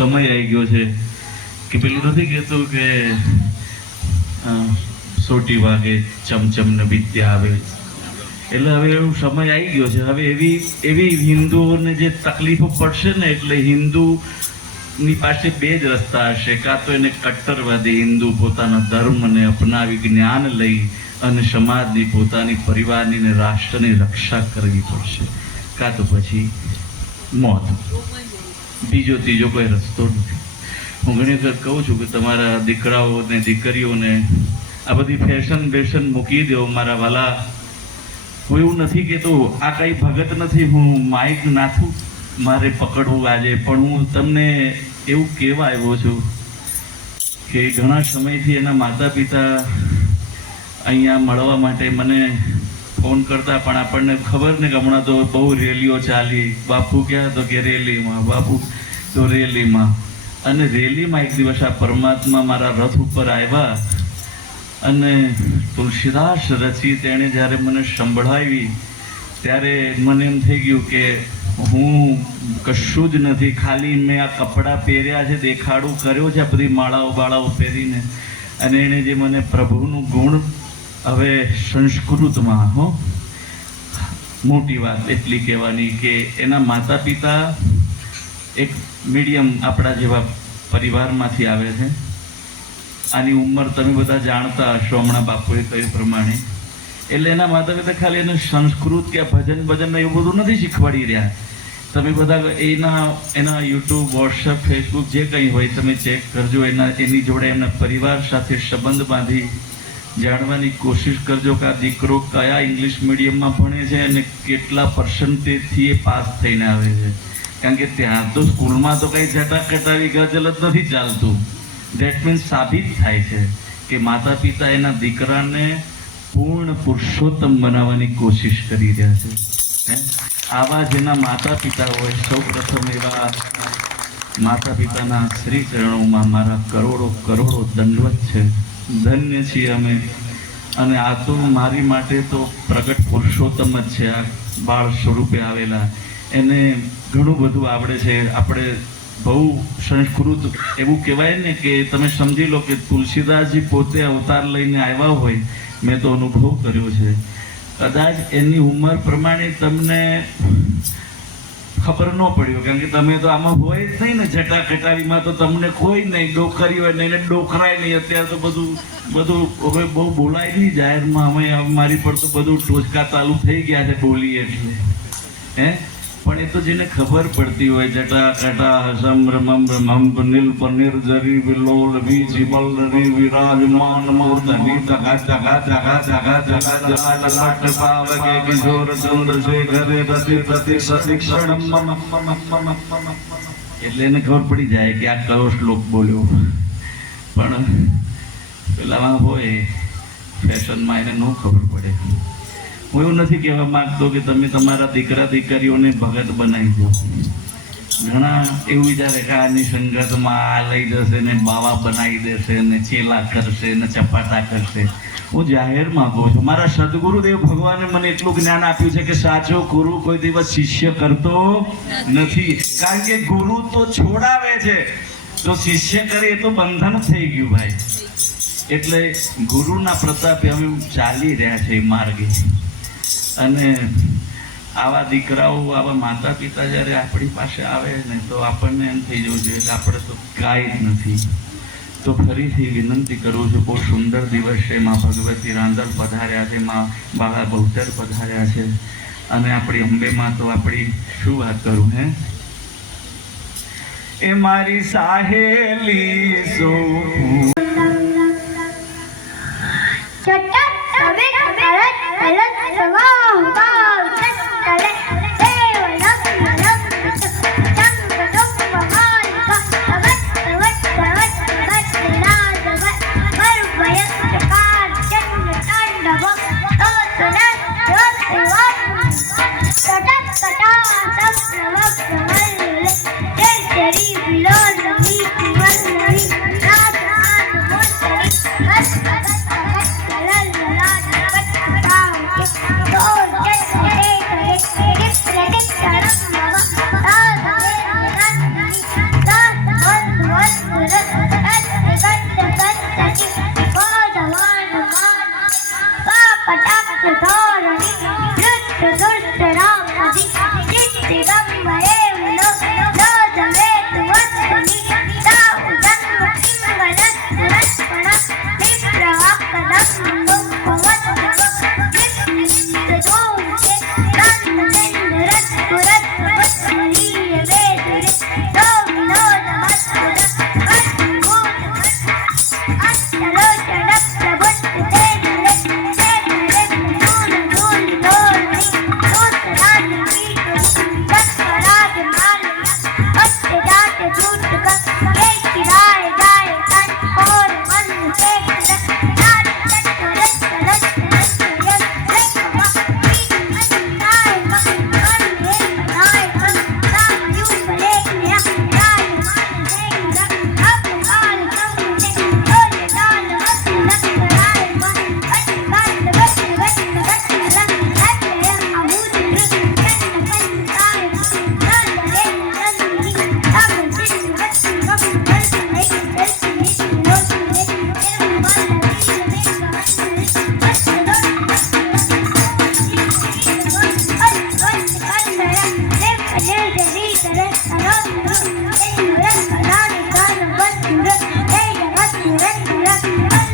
સમય આવી ગયો છે કે પેલું નથી કહેતું કે સોટી વાગે ચમચમ ને વિદ્યા આવે. એટલે હવે એવું સમય આવી ગયો છે. હવે એવી એવી હિન્દુઓને જે તકલીફો પડશે ને, એટલે હિન્દુની પાસે બે જ રસ્તા હશે. કાં તો એને કટ્ટરવાદી હિન્દુ પોતાના ધર્મને અપનાવી જ્ઞાન લઈ અને સમાજની પોતાની પરિવારની ને રાષ્ટ્રની રક્ષા કરવી પડશે. કાં તો પછી મોત. બીજો ત્રીજો કોઈ રસ્તો નથી. હું ઘણી વખત કહું છું કે તમારા દીકરાઓને દીકરીઓને આ બધી ફેશન બેશન મૂકી દો. મારા વાલા, હું એવું નથી કહેતો, આ કઈ ભગત નથી, હું માઇક નાથું મારે પકડવું આજે. પણ હું તમને એવું કહેવા આવ્યો છું કે ઘણા સમયથી એના માતા પિતા અહીંયા મળવા માટે મને ફોન કરતા પણ આપણને ખબર ને કે હમણાં તો બહુ રેલીઓ ચાલી. બાપુ ક્યાં તો કે રેલીમાં, બાપુ તો રેલીમાં. અને રેલીમાં એક દિવસ આ પરમાત્મા મારા રથ ઉપર આવ્યા અને તુલસીદાસ રચી તેણે જ્યારે મને સંભળાવી, ત્યારે મને એમ થઈ ગયું કે હું કશું જ નથી, ખાલી મેં આ કપડાં પહેર્યા છે, દેખાડું કર્યો છે આ બધી માળાઓ બાળાઓ પહેરીને. અને એણે જે મને પ્રભુનું ગુણ હવે સંસ્કૃતમાં હો. મોટી વાત એટલી કહેવાની કે એના માતા પિતા એક મીડિયમ આપણા જેવા પરિવારમાંથી આવે છે. આની ઉંમર તમે બધા જાણતા હશો, હમણાં બાપુએ કહ્યું પ્રમાણે. એટલે એના માતા પિતા ખાલી એને સંસ્કૃત કે ભજન ભજન એવું બધું નથી શીખવાડી રહ્યા. તમે બધા એના એના યુટ્યુબ વોટ્સઅપ ફેસબુક જે કંઈ હોય, તમે ચેક કરજો. એના, એની જોડે એમના પરિવાર સાથે સંબંધ બાંધી જાણવાની કોશિશ કરજો કે આ દીકરો કયા ઇંગ્લિશ મીડિયમમાં ભણે છે અને કેટલા પર્સન્ટેજથી એ પાસ થઈને આવે છે. કારણ કે ત્યાં તો સ્કૂલમાં તો કંઈ જટા કટાવી ગજલ જ નથી ચાલતું. દેટ મીન્સ સાબિત થાય છે કે માતા પિતા એના દીકરાને પૂર્ણ પુરુષોત્તમ બનાવવાની કોશિશ કરી રહ્યા છે. આવા જેના માતા પિતા હોય. સૌ પ્રથમ એવા માતા પિતાના શ્રી ચરણોમાં મારા કરોડો કરોડો દંડવત છે. ધન્ય છીએ અમે. અને આ તો મારી માટે તો પ્રગટ પુરુષોત્તમ જ છે. આ બાળ સ્વરૂપે આવેલા. એને ઘણું બધું આવડે છે. આપણે બહુ સંસ્કૃત એવું કહેવાય ને કે તમે સમજી લો કે તુલસીદાસજી પોતે અવતાર લઈને આવ્યા હોય, મેં તો અનુભવ કર્યો છે. કદાચ એની ઉંમર પ્રમાણે તમને ખબર ન પડ્યો કારણ કે તમે તો આમાં હોય જ નહીં ને, જટા ખટારીમાં તો તમને કોઈ નહીં ડોકરી હોય નહીં ડોકરાય નહીં. અત્યારે તો બધું બધું હવે બહુ બોલાય નહીં જાહેરમાં. અમે મારી પર તો બધું ટોચકા ચાલુ થઈ ગયા છે બોલીએ એટલે. હે? પણ એ તો જેને ખબર પડતી હોય, જટા કટા, હસમ, રમમ રમમ નીલ પનીર, જરી, વિલોલ વી જીબલ રી વિરાજ, માન મોર ધની ટકા ટકા ટકા ટકા ટકા ટકા લટ પાવકે કિશોર ચંદ્રશેખરે રતિ પ્રતિ પ્રતિ સતિક્ષણ એટલે એને ખબર પડી જાય કે આ કયો શ્લોક બોલ્યો. પણ પેલામાં હોય ફેશનમાં એને ન ખબર પડે. હું એવું નથી કહેવા માંગતો કે તમે તમારા દીકરા દીકરીઓને ભગત બનાવી દો. ઘણા એવું વિચારે કે આની સંગતમાં આ લઈ જશે ને બાવા બનાવી દેશે ને ચેલા કરશે ને ચપાટા કરશે. હું જાહેર માગું છું. મારા સદગુરુદેવ ભગવાને મને એટલું જ્ઞાન આપ્યું છે કે સાચો ગુરુ કોઈ દિવસ શિષ્ય કરતો નથી. કારણ કે ગુરુ તો છોડાવે છે. તો શિષ્ય કરે એ તો બંધન થઈ ગયું ભાઈ. એટલે ગુરુના પ્રતાપે અમે ચાલી રહ્યા છે એ માર્ગે. અને આવા દીકરાઓ, આવા માતા પિતા જ્યારે આપણી પાસે આવે ને, તો આપણને એમ થઈ જવું જોઈએ આપણે તો કાંઈ જ નથી. તો ફરીથી વિનંતી કરું છું, બહુ સુંદર દિવસ છે, માં ભગવતી રાંદલ પધાર્યા છે, માં બાળા બહુતર પધાર્યા છે. અને આપણી અંબેમાં તો આપણી શું વાત કરું, હે? એ મારી સાહેલી સો 什么？Yes.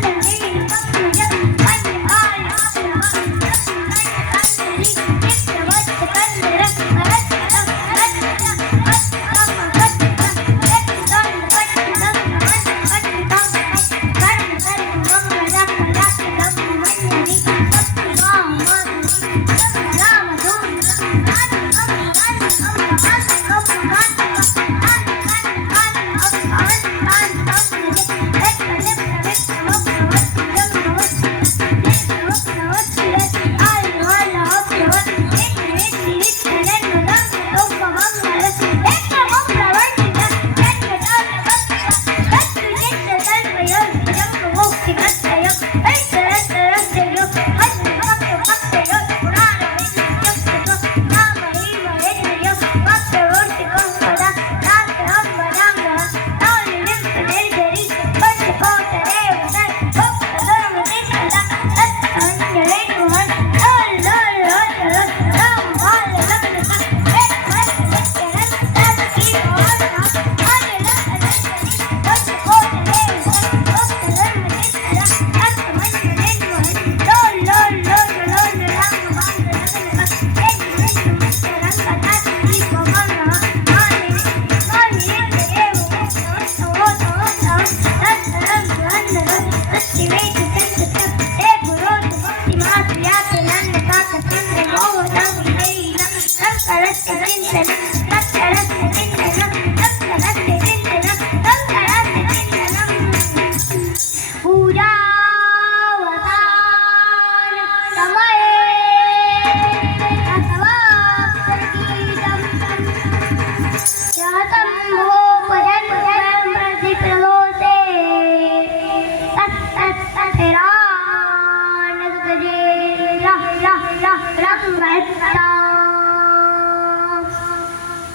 हस्तां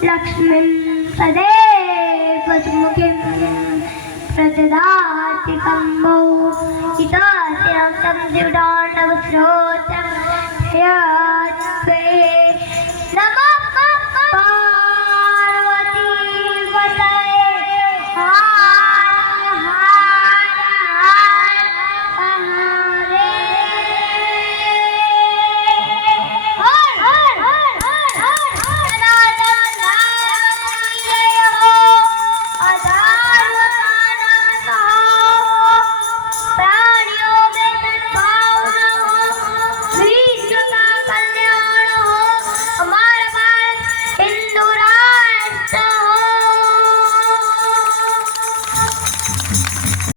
लक्ष्मीं सदैव सुमुखीं प्रतिदाति कम्बौ हितास्यां द्युडाण्डवस्रोत्रं नमः